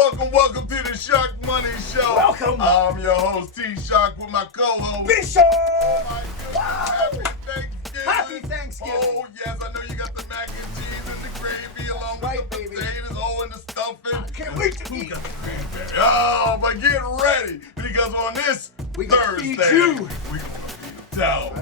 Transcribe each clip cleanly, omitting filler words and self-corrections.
Welcome to the Sharkmoney Show. Welcome. I'm your host, T-Shark, with my co-host, Bishop. Oh my goodness. Happy Thanksgiving. Happy Thanksgiving. Oh, yes, I know you got the mac and cheese and the gravy along with the potatoes, and the stuffing. Can't wait to eat. Oh, but get ready, because on this Thursday, we're going to feed down.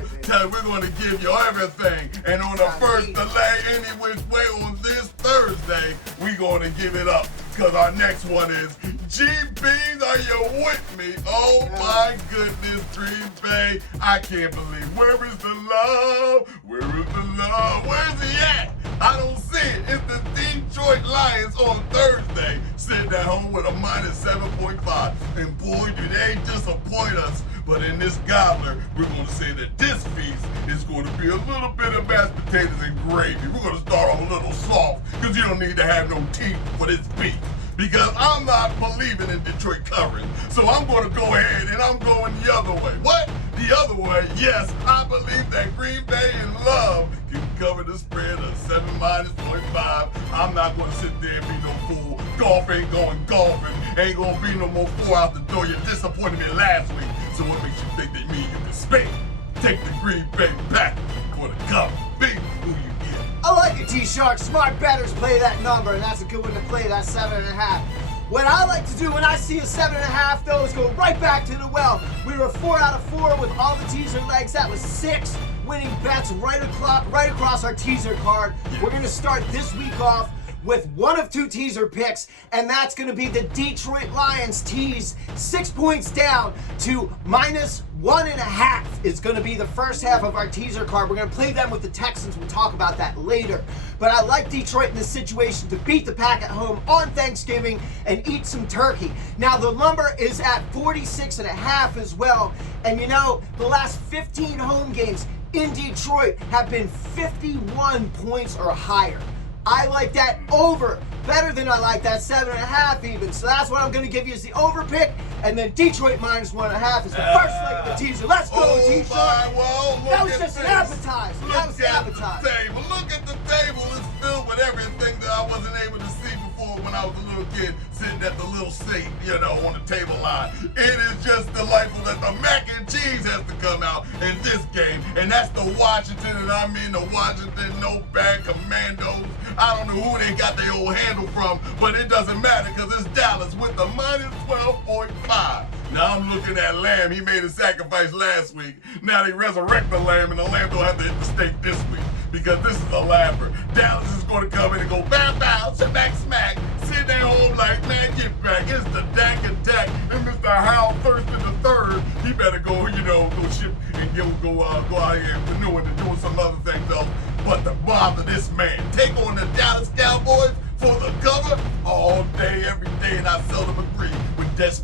We're going to give you everything. And on the first delay, any which way on this Thursday, we're going to give it up. Because our next one is GBs, are you with me? Oh my goodness, Green Bay. I can't believe. Where is the love? Where is the love? Where's he at? I don't see it. It's the Detroit Lions on Thursday, sitting at home with a minus 7.5. And boy, do they disappoint us. But in this gobbler, we're going to say that this feast is going to be a little bit of mashed potatoes and gravy. We're going to start off a little soft, because you don't need to have no teeth for this beef. Because I'm not believing in Detroit covering. So I'm going to go ahead and I'm going the other way. What? The other way? Yes, I believe that Green Bay in love can cover the spread of 7-0.5. I'm not going to sit there and be no fool. Golf ain't going golfing. Ain't going to be no more 4 out the door. You disappointed me last week. So what makes you think that me and you can spin? Take the Green Bay back for the cover. Be who you get. I like it, T-Shark. Smart bettors play that number, and that's a good one to play, that 7.5. What I like to do when I see a 7.5, though, is go right back to the well. We were 4 out of 4 with all the teaser legs. That was 6 winning bets right across our teaser card. Yes. We're going to start this week off with one of 2 teaser picks, and that's going to be the Detroit Lions tease 6 points down to minus 1.5 is going to be the first half of our teaser card. We're going to play them with the Texans. We'll talk about that later. But I like Detroit in this situation to beat the Pack at home on Thanksgiving and eat some turkey. Now, the number is at 46.5 as well. And you know, the last 15 home games in Detroit have been 51 points or higher. I like that over better than I like that 7.5 even. So that's what I'm going to give you is the over pick. And then Detroit minus 1.5 is the first leg of the teaser. Let's go, T-Shark. Well, that was just an appetizer. That was the appetizer. Look at the table. It's filled with everything that I wasn't able to see before when I was a little kid sitting at the little seat, on the table line. It is just delightful that the mac and cheese has to come out in this game. And that's the Washington, and I mean the Washington No Bad Commandos. I don't know who they got their old handle from, but it doesn't matter because it's Dallas with the minus 12.5. Now I'm looking at Lamb. He made a sacrifice last week. Now they resurrect the Lamb, and the Lamb don't have to hit the stake this week because this is a Lamber. Dallas is going to come in and go bow, smack, sit at home like, man, get back. It's the Dak attack, and Mr. Hal Thurston III, he better go, go ship and go out here and canoeing and doing some other things else. But to bother this man, take on the Dallas Cowboys for the cover all day, every day, and I seldom agree with Dak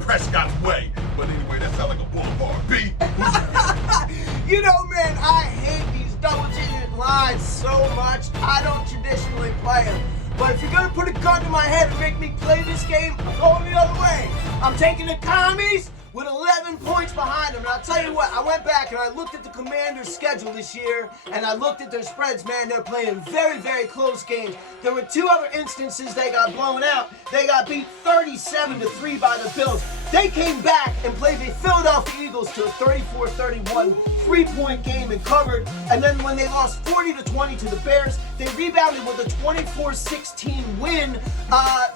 Prescott's way. But anyway, that sounds like a boulevard. B. Man, I hate these double-digit lines so much. I don't traditionally play them. But if you're going to put a gun to my head and make me play this game, I'm going the other way. I'm taking the Commies with 11 points behind them. And I'll tell you what, I went back and I looked at the Commanders' schedule this year, and I looked at their spreads, man. They're playing very, very close games. There were 2 other instances they got blown out. They got beat 37-3 by the Bills. They came back and played the Philadelphia Eagles to a 34-31 3-point game and covered. And then when they lost 40-20 to the Bears, they rebounded with a 24-16 win.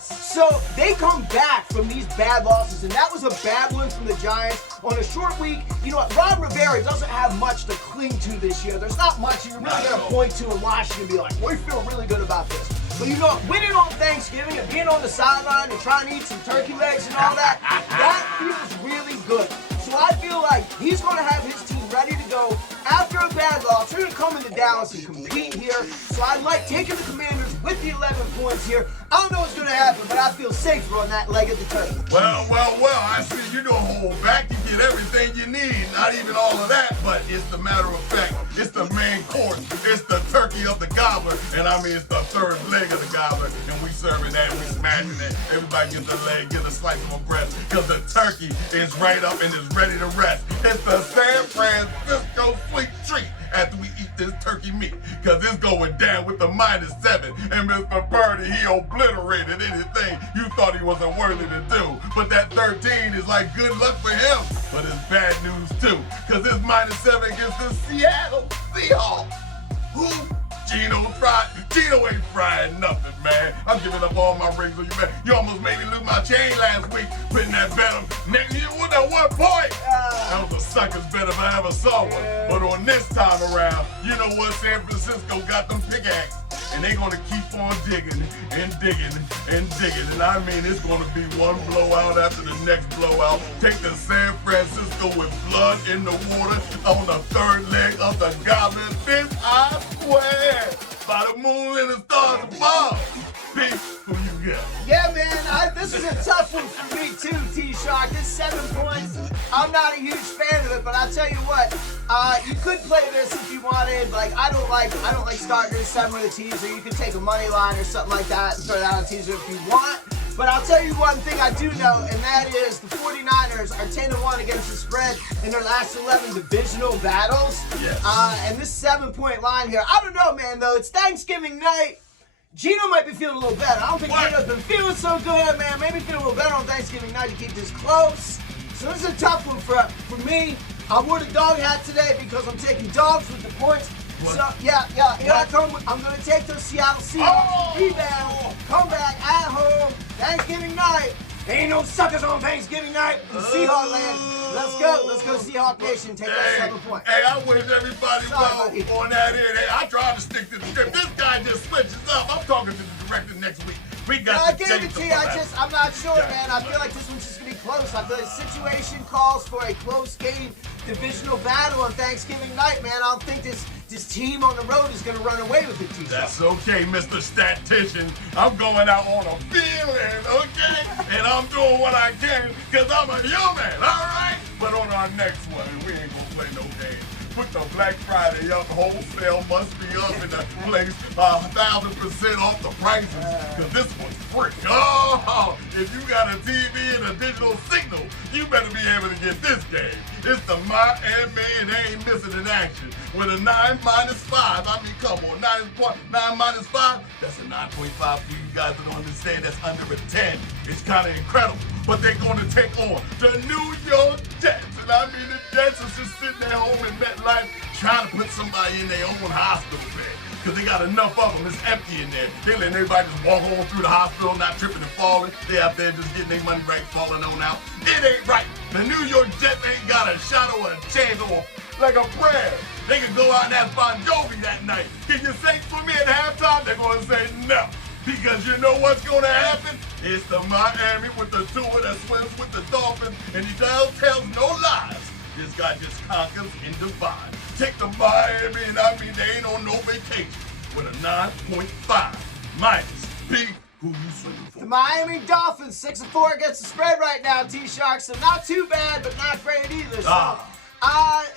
So they come back from these bad losses, and that was a bad one from the Giants on a short week. You know what? Ron Rivera doesn't have much to cling to this year. There's not much you're really going to point to in Washington and be like, we feel really good about this. But winning on Thanksgiving and being on the sideline and trying to eat some turkey legs and all that, that feels really good. So I feel like he's going to have his team ready to go after a bad loss. They're going to come into Dallas and compete here. So I like taking the Commanders with the 11 points here. I don't know what's going to happen, but I feel safer on that leg of the turkey. Well, I see you don't hold back. You get everything you need. Not even all of that, but it's the matter of fact. It's the main course. It's the turkey of the gobbler. And I mean, it's the third leg of the gobbler. And we serving that, we smashing it. Everybody gets a leg, get a slice of a breast. Because the turkey is right up and is ready to rest. It's the San Francisco sweet treat after we eat this turkey meat, because it's going down with the -7. And Mr. Birdie, he obliterated anything you thought he wasn't worthy to do. But that 13 is like good luck for him. But it's bad news too, because it's -7 against the Seattle Seahawks. Who? Gino ain't frying nothing, man. I'm giving up all my rings on you, man. You almost made me lose my chain last week putting that bet on. You won that 1 point. That was a sucker's bet if I ever saw one. But on this time around, you know what? San Francisco got them pickaxe. And they're going to keep on digging and digging and digging. And I mean, it's going to be one blowout after the next blowout. Take the San Francisco with blood in the water on the third leg of the Goblin. This I swear by the moon and the stars above. Peace, who you got? Yeah, man, this is a tough one for me too, T-Shark. This 7 points, I'm not a huge fan of it, but I'll tell you what, you could play this if you wanted. Like, I don't like starting this 7 with a teaser. You could take a money line or something like that and throw it out on a teaser if you want. But I'll tell you one thing I do know, and that is the 49ers are 10-1 against the spread in their last 11 divisional battles. Yes. And this 7-point line here, I don't know, man, though. It's Thanksgiving night. Gino might be feeling a little better. I don't think Gino's been feeling so good, man. Maybe feeling a little better on Thanksgiving night to keep this close. So this is a tough one for me. I wore the dog hat today because I'm taking dogs with the points. What? So, yeah, here I come. I'm going to take those Seattle Seahawks. Rebound, come back at home, Thanksgiving night. There ain't no suckers on Thanksgiving night in Seahawk land. Let's go Seahawk Nation. Take that 7 points. Hey, I wish everybody well on that end. Hey, I try to stick to the script. This guy just switches up. I'm talking to the director next week. We got I gave it to you. I'm not sure, man. I feel like this one's just going to be close. I feel like the situation calls for a close game, divisional battle on Thanksgiving night, man. I don't think this team on the road is going to run away with it, T-Shirt. That's okay, Mr. Statistician. I'm going out on a feeling, okay? And I'm doing what I can because I'm a human, all right? But on our next one, we ain't going to play no games. Put the Black Friday up, wholesale must be up in the place, 1,000% off the prices, because this one's free. Oh, if you got a TV and a digital signal, you better be able to get this game. It's the Miami, and they ain't missing in action. With a 9 -5, I mean, come on, 9 -5, that's a 9.5 for you guys that don't understand. That's under a 10. It's kind of incredible. But they're going to take on the New York Jets. And I mean, the Jets is just sitting at home in MetLife trying to put somebody in their own hospital bed. Because they got enough of them. It's empty in there. They letting everybody just walk on through the hospital, not tripping and falling. They out there just getting their money right, falling on out. It ain't right. The New York Jets ain't got a shot or a chance or like a prayer. They can go out and have Bon Jovi that night. Can you sing for me at halftime? They're going to say no. Because you know what's going to happen? It's the Miami with the tour that swims with the Dolphins, and he tells no lies. This guy just conquers and divides. Take the Miami, and I mean, they ain't on no vacation, with a 9.5 minus. P, who you swinging for? The Miami Dolphins, 6-4 against the spread right now, T-Shark. So not too bad, but not great either. So,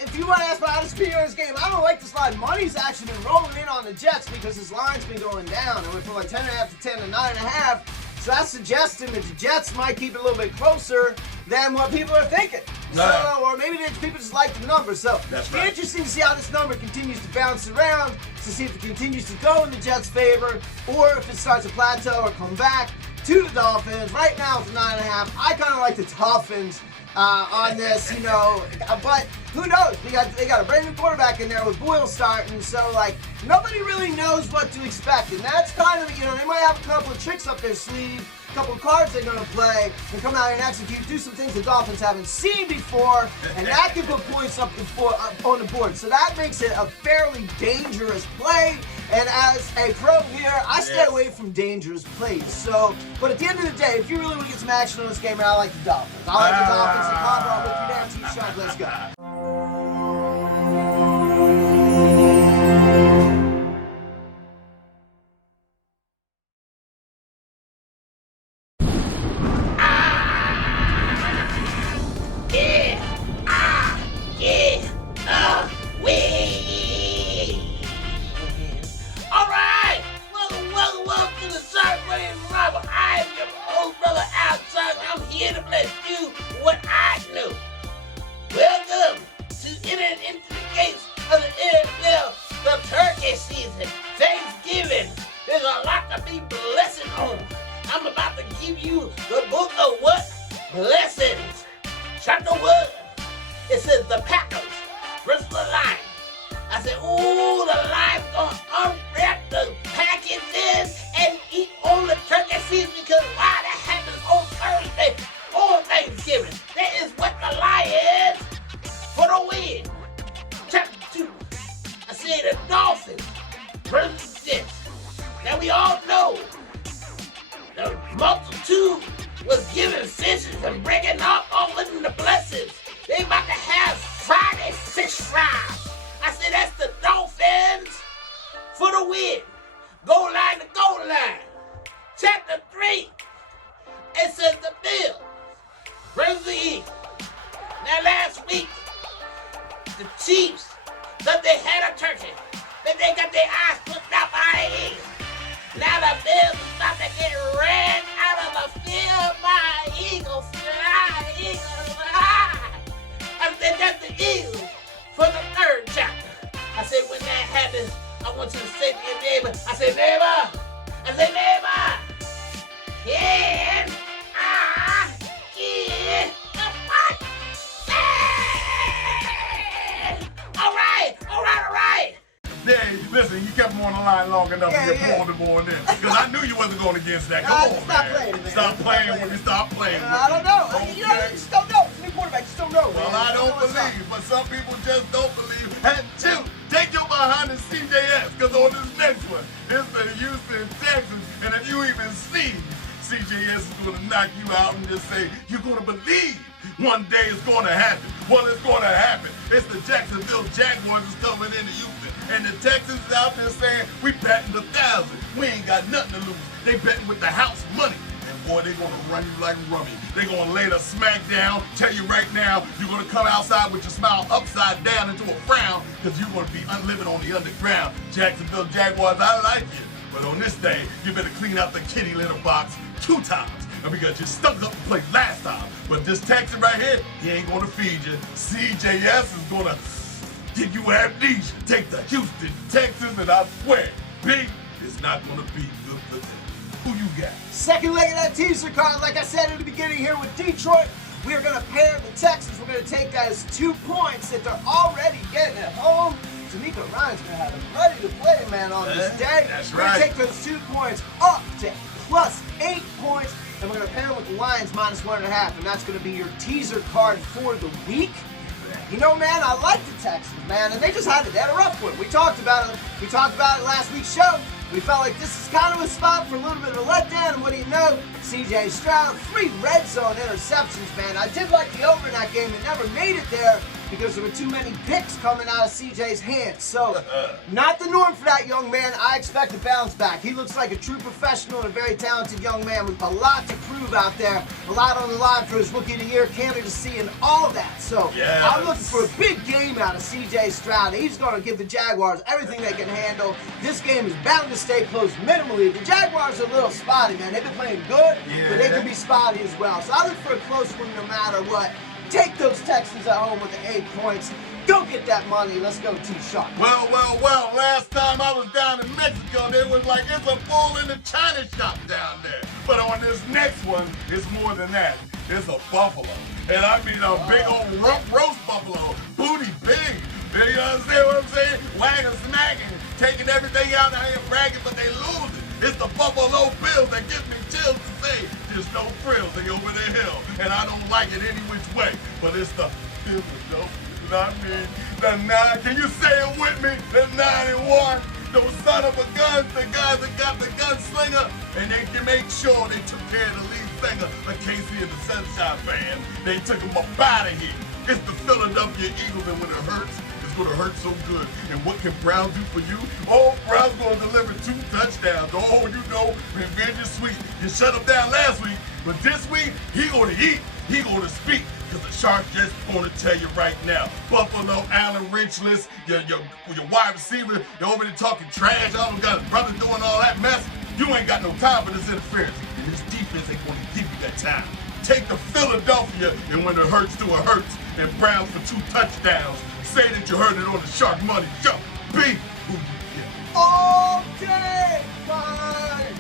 if you want to ask my honest opinion on this game, I don't like this line. Money's actually been rolling in on the Jets because his line's been going down. It went from like 10.5 to 10 to 9.5. So that's suggesting that the Jets might keep it a little bit closer than what people are thinking. So, or maybe people just like the number. So it's interesting to see how this number continues to bounce around, to see if it continues to go in the Jets' favor, or if it starts to plateau or come back to the Dolphins. Right now it's 9.5. I kind of like the Dolphins on this, you know, but who knows? They got a brand new quarterback in there with Boyle starting, so like nobody really knows what to expect, and that's kind of, you know, they might have a couple of tricks up their sleeve, a couple of cards they're gonna play, and come out and execute, do some things the Dolphins haven't seen before, and that can put points up on the board. So that makes it a fairly dangerous play. And as a pro here, I stay away from dangerous plays. So, but at the end of the day, if you really want to get some action on this game, I like the Dolphins. I like the Dolphins. The combo, I'll whip you down, T-Shark. Let's go. I am your old brother outside, and I'm here to bless you what I know. Welcome the word. It says the Packers versus the Lions. I said, ooh, the Lions gonna unwrap the packages and eat all the turkey season because why that happens on Thursday on Thanksgiving. That is what the Lions for the win. Chapter 2. I said the Dolphins versus the Jets. Now we all know the multitude was giving fishes and breaking up all in the blessings. They about to have Friday fish fries. I said that's the Dolphins for the win. Goal line to goal line. Chapter 3. It says the Bills versus the Eagles. Now last week, the Chiefs thought they had a turkey. Then they got their eyes put out by an eagle. Now the Bills is about to get ran out of the field by Eagles. Eagles. I said that's the Eagles for the 3rd chapter. I said when that happens, I want you to say to your neighbor, I say neighbor, can I get a fight? All right. Yeah, listen, you kept him on the line long enough to get pulled him on in. Because I knew you wasn't going against that. Come on, stop man. playing, man. Stop playing with me. Stop playing with me. I don't know. Okay. You just don't know. New quarterback, just don't know. Well, man. I don't believe, but some people just don't believe. And 2, take your behind in CJS, because on this next one, it's the Houston Texans. And if you even see, CJS is going to knock you out and just say, you're going to believe one day it's going to happen. Well, it's going to happen. It's the Jacksonville Jaguars is coming into Houston. And the Texans is out there saying, we betting 1,000. We ain't got nothing to lose. They betting with the house money. And boy, they gonna run you like rummy. They gonna lay the smack down. Tell you right now, you're gonna come outside with your smile upside down into a frown because you're gonna be living on the underground. Jacksonville Jaguars, I like you. But on this day, you better clean out the kitty litter box 2 times. And because you stunk up the plate last time. But this Texan right here, he ain't gonna feed you. CJS is gonna give you amnesia. Take the Houston Texans, and I swear, B, it's not gonna be good for them. Who you got? Second leg of that teaser card, like I said at the beginning here with Detroit, we are going to pair the Texans. We're going to take that as 2 points that they're already getting at home. D'Amico Ryan's going to have them ready to play, man, on this day. That's we're right. going to take those 2 points up to plus 8 points, and we're going to pair them with the Lions minus 1.5, and that's going to be your teaser card for the week. You know, man, I like the Texans, man, and they had a rough one. We talked about it. We talked about it last week's show. We felt like this is kind of a spot for a little bit of a letdown, and what do you know? C.J. Stroud, 3 red zone interceptions, man. I did like the over in that game. It never made it there because there were too many picks coming out of C.J.'s hands. So, not the norm for that young man. I expect a bounce back. He looks like a true professional and a very talented young man with a lot to prove out there, a lot on the line for his Rookie of the Year candidacy and all that. So, yes. I'm looking for a big game out of C.J. Stroud. He's going to give the Jaguars everything they can handle. This game is bound to stay close minimally. The Jaguars are a little spotty, man. They've been playing good, but they can be spotty as well. So I look for a close one no matter what. Take those Texans at home with the 8 points. Go get that money. Let's go to Shark. Well. Last time I was down in Mexico, they was like, it's a bull in the China shop down there. But on this next one, it's more than that. It's a buffalo. And I mean a big old roast buffalo. Booty big. You understand what I'm saying? Wagging, smacking, taking everything out there and bragging, but they losing. It's the Buffalo Bills that gives me chills to say there's no frills. They over the hill. And I don't like it any which way. But it's the Philadelphia. You know what I mean? The 9, can you say it with me? The 9-1. Those son of a guns, the guys that got the gunslinger. And they can make sure they took care of the lead singer, the Casey and the Sunshine Band. They took them up out of here. It's the Philadelphia Eagles, and when it hurts, it's going to hurt so good. And what can Brown do for you? Oh, Brown's going to deliver 2 touchdowns. Oh, you know, revenge is sweet. You shut him down last week, but this week, he going to eat. He going to speak. Because the Sharks just going to tell you right now, Buffalo, Allen, Richless, your wide receiver, you're over there talking trash. All them got his brother doing all that mess. You ain't got no time for this interference. And this defense ain't going to give you that time. Take the Philadelphia, and when it hurts, it hurts. And Browns for 2 touchdowns. Say that you heard it on the Sharkmoney Show. Who you get? All day, fine.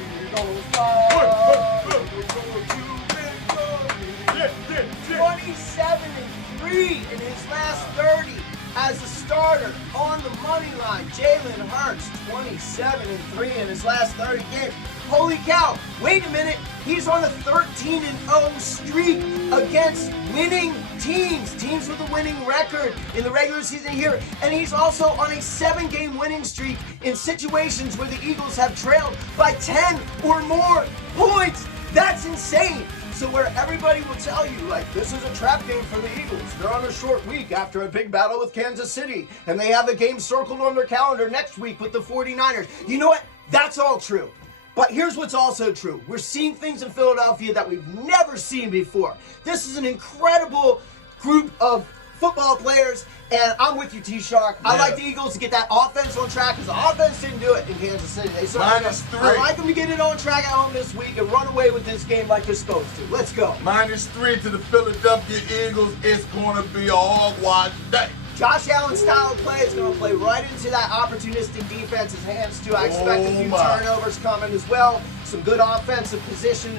Yeah. 27-3. 23 in his last 30 as a starter on the money line. Jalen Hurts, 27-3 in his last 30 games. Holy cow, wait a minute, he's on a 13-0 streak against winning teams with a winning record in the regular season here, and he's also on a 7-game winning streak in situations where the Eagles have trailed by 10 or more points. That's insane. So where everybody will tell you, like, this is a trap game for the Eagles. They're on a short week after a big battle with Kansas City, and they have a game circled on their calendar next week with the 49ers. You know what? That's all true. But here's what's also true. We're seeing things in Philadelphia that we've never seen before. This is an incredible group of football players, and I'm with you, T-Shark. I like the Eagles to get that offense on track because the offense didn't do it in Kansas City. -3. I like them to get it on track at home this week and run away with this game like they're supposed to. Let's go. -3 to the Philadelphia Eagles. It's going to be a hogwash day. Josh Allen's style of play is going to play right into that opportunistic defense's hands, too. I expect a few turnovers coming as well. Some good offensive position.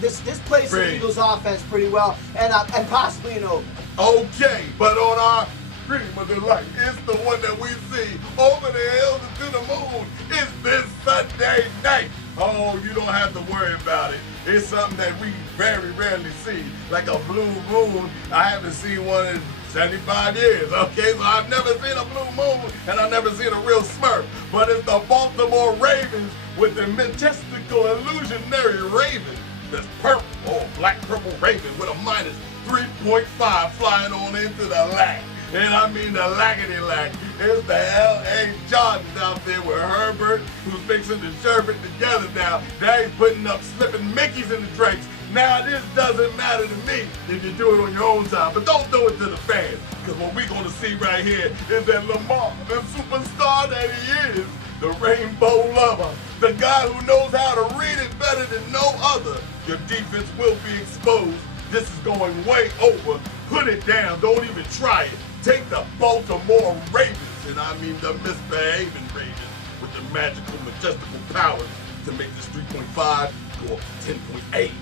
This plays the Eagles' offense pretty well, and possibly an over. Okay, but on our cream of the light, it's the one that we see over the hills and to the moon. It's this Sunday night. Oh, you don't have to worry about it. It's something that we very rarely see, like a blue moon. I haven't seen one in 75 years, okay? So I've never seen a blue moon, and I've never seen a real Smurf. But it's the Baltimore Ravens with the majestical, illusionary Raven. That's purple, black purple Raven with a -3.5 flying on into the lack. And I mean the lackety-lack. It's the L.A. Chargers out there with Herbert, who's mixing the sherbet together now. Now he's putting up slipping Mickeys in the drinks. Now this doesn't matter to me if you do it on your own time, but don't do it to the fans. Because what we're going to see right here is that Lamar, the superstar that he is, the rainbow lover, the guy who knows how to read it better than no other, your defense will be exposed. This is going way over. Put it down. Don't even try it. Take the Baltimore Ravens, and I mean the misbehaving Ravens, with the magical, majestical powers to make this 3.5 go up to 10.8.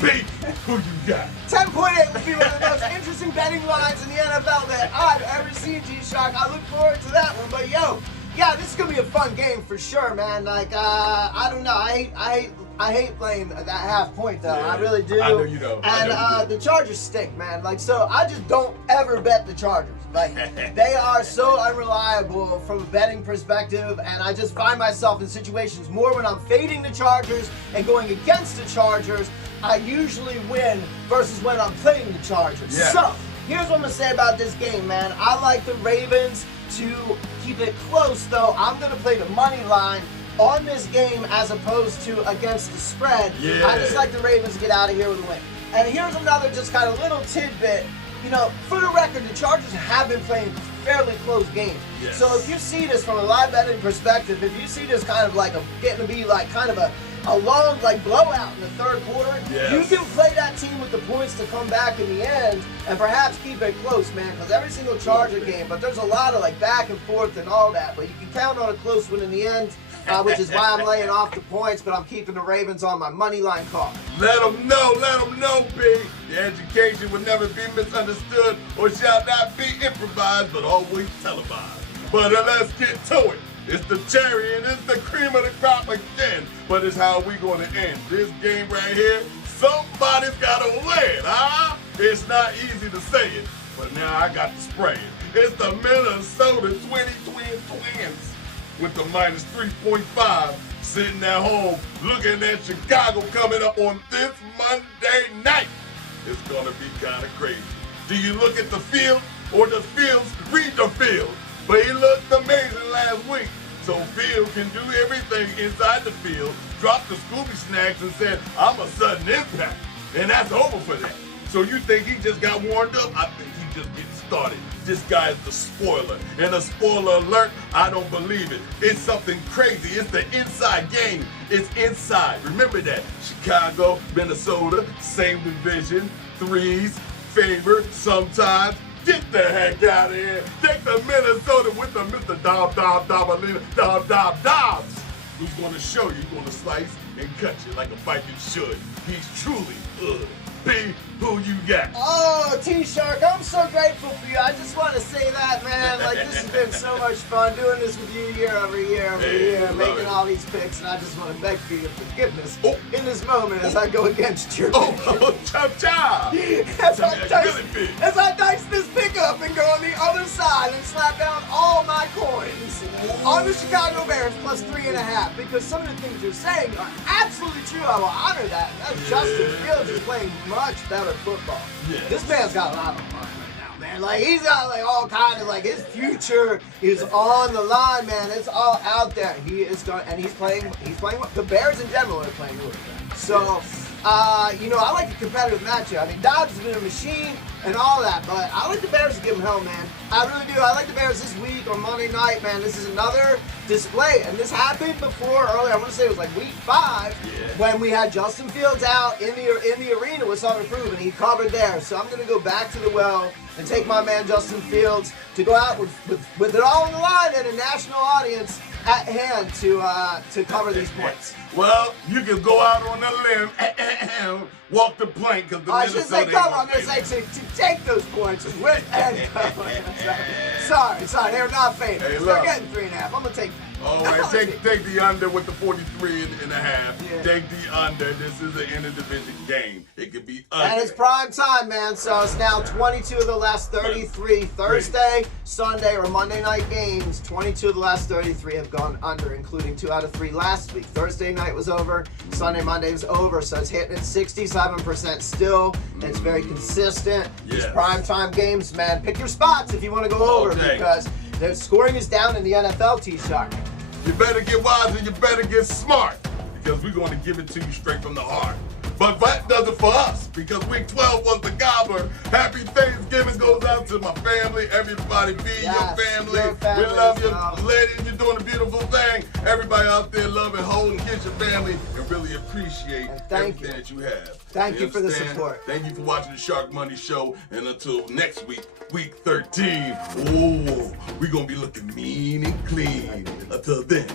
B, who you got? 10.8 would be one of the most interesting betting lines in the NFL that I've ever seen, G-Shock. I look forward to that one. But yeah, this is gonna be a fun game for sure, man. Like, I don't know. I hate playing that half point though. Yeah, I really do. I know you know. And the Chargers stink, man. Like, so I just don't ever bet the Chargers. Like, they are so unreliable from a betting perspective, and I just find myself in situations more when I'm fading the Chargers and going against the Chargers. I usually win versus when I'm playing the Chargers. Yeah. So here's what I'm gonna say about this game, man. I like the Ravens to keep it close, though. I'm gonna play the money line on this game as opposed to against the spread. Yeah. I just like the Ravens to get out of here with a win. And here's another just kind of little tidbit. You know, for the record, the Chargers have been playing fairly close games. Yes. So if you see this from a live betting perspective, if you see this kind of like getting to be like kind of a long like blowout in the third quarter, yes, you can play that team with the points to come back in the end and perhaps keep it close, man. Because every single Charger game, but there's a lot of like back and forth and all that. But you can count on a close one in the end. Which is why I'm laying off the points, but I'm keeping the Ravens on my money line call. Let them know, B. The education will never be misunderstood or shall not be improvised, but always televised. But let's get to it. It's the cherry and it's the cream of the crop again. But it's how we gonna end this game right here. Somebody's gotta win, huh? It's not easy to say it, but now I got to spray it. It's the Minnesota Twins. With the -3.5, sitting at home, looking at Chicago coming up on this Monday night. It's gonna be kind of crazy. Do you look at the field, or does Fields read the field? But he looked amazing last week. So Fields can do everything inside the field, dropped the Scooby Snacks and said, I'm a sudden impact. And that's over for that. So you think he just got warmed up? I think he just getting started. This guy is the spoiler. And a spoiler alert, I don't believe it. It's something crazy. It's the inside game. It's inside. Remember that. Chicago, Minnesota, same division, threes, favored sometimes. Get the heck out of here. Take the Minnesota with the Mr. Dobbs. Who's going to show you, going to slice and cut you like a Viking should. He's truly good. B, who you got? Oh, T-Shark, I'm so grateful for you. I just want to say that, man. Like, this has been so much fun doing this with you year over year over year, making all these picks, and I just want to beg for your forgiveness in this moment as I go against your chop chop. As I dice this pick up and go on the other side and slap down all my coins on the Chicago Bears plus 3.5, because some of the things you're saying are absolutely true. I will honor that. Justin Fields is playing much better football. This man's got a lot of money right now, man. Like, he's got like all kinds of, like, his future is on the line, man. It's all out there. He is going, and he's playing. The Bears in general are playing really good. So, you know, I like a competitive matchup. I mean, Dobbs has been a machine and all that, but I like the Bears to give him hell, man. I really do. I like the Bears this week on Monday night, man. This is another display, and this happened before earlier. I want to say it was like week 5 when we had Justin Fields out in the arena with something to prove, and he covered there. So I'm going to go back to the well and take my man Justin Fields to go out with it all on the line and a national audience at hand to cover these points. Well, you can go out on a limb, walk the plank, because the I should say cover. I'm going to say to take those points with and cover. Sorry, they're not fading. Hey, they're getting 3.5. I'm going to take. All right, take the under with the 43.5. Yeah. Take the under. This is an inter-division game. It could be under. And it's prime time, man. So it's now 22 of the last 33 Thursday, Sunday, or Monday night games. 22 of the last 33 have gone under, including 2 out of 3 last week. Thursday night was over. Sunday, Monday was over. So it's hitting at 67% still. It's very consistent. These prime time games, man. Pick your spots if you want to go over, because the scoring is down in the NFL, T-Shark. You better get wise and you better get smart, because we're going to give it to you straight from the heart. But that does it for us, because week 12 was the gobbler. Happy Thanksgiving goes out to my family. Everybody be your family. We love you. Ladies, you're doing a beautiful thing. Everybody out there love and hold and kiss your family and really appreciate everything that you have. Thank you for the support. Thank you for watching the Sharkmoney Show. And until next week, week 13, we're going to be looking mean and clean. Until then.